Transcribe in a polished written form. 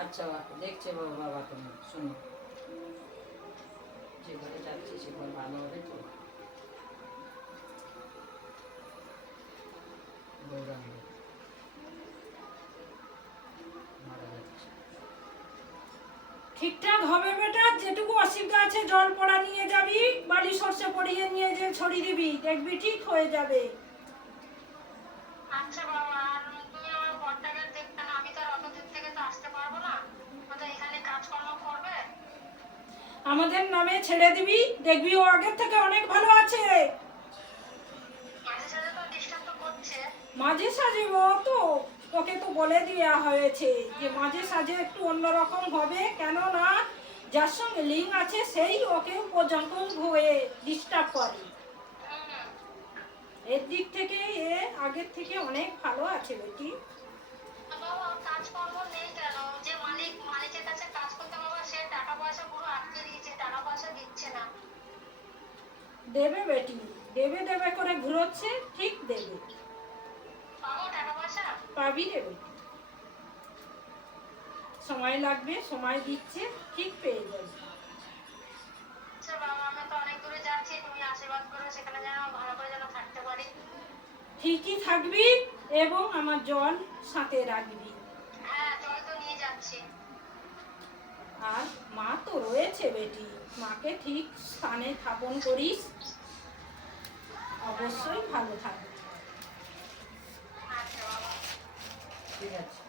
আচ্ছা দেখছে বাবা, তুমি শোনো, যে ঘরে যাচ্ছি সে ঘর ভালো হবে তো? গৌরাঙ্গ মারা যাচ্ছে। ঠিকঠাক হবে বেটা, যেটুকু অসুবিধা আছে জল পড়া নিয়ে যাবি, বালি সর্ষে পড়িয়ে নিয়ে যে ছড়িয়ে দিবি, দেখবি ঠিক হয়ে যাবে। আচ্ছা বাবা, আর তুমি আমার বরটাকে দেখতে না, আমি তো আর অত দূর থেকে তো আসতে পারবো না, ও তো এখানে কাজকর্ম করবে। আমাদের নামে ছেড়ে দিবি, দেখবি ও আগের থেকে অনেক ভালো আছে। মাঝে সাঝে তো ডিস্টার্ব তো করছে। মাঝে সাঝে ও তো তোকে তো বলে দেওয়া হয়েছে যে মাঝে সাঝে একটু অন্যরকম হবে, কেননা যার সঙ্গে লিঙ্ক আছে সেই ওকে পর্যন্ত হয়ে ডিস্টার্ব করে। এর দিক থেকে এ আগের থেকে অনেক ভালো আছে বেটি। বাবা কাজকর্ম নেই কেন? যে মালিকের কাছে কাজ করতে বাবা, সে টাকা পয়সা পুরো আটকে দিয়েছে, টাকা পয়সা দিচ্ছে না। দেবে বেটি, দেবে দেবে করে ঘুরোচ্ছে, ঠিক দেবে। পাবো টাকা পয়সা? পাবি রে বেটি, সময় লাগবে, সময় দিচ্ছে, ঠিক পেয়ে যাবি। আচ্ছা বাবা, আমি তো অনেক দূরে যাচ্ছি, তুমি আশীর্বাদ করো সেখানে যেন ভালো করে যেন থাকতে পারি। ঠিকই থাকবি এবং আমার জল সাথে রাখবি। হ্যাঁ, জল তো নিয়ে যাচ্ছি। আর মা তো রয়েছে বেটি, মাকে ঠিক স্থানে স্থাপন করিস, অবশ্যই ভালো থাকবে। আচ্ছা বাবা। ঠিক আছে।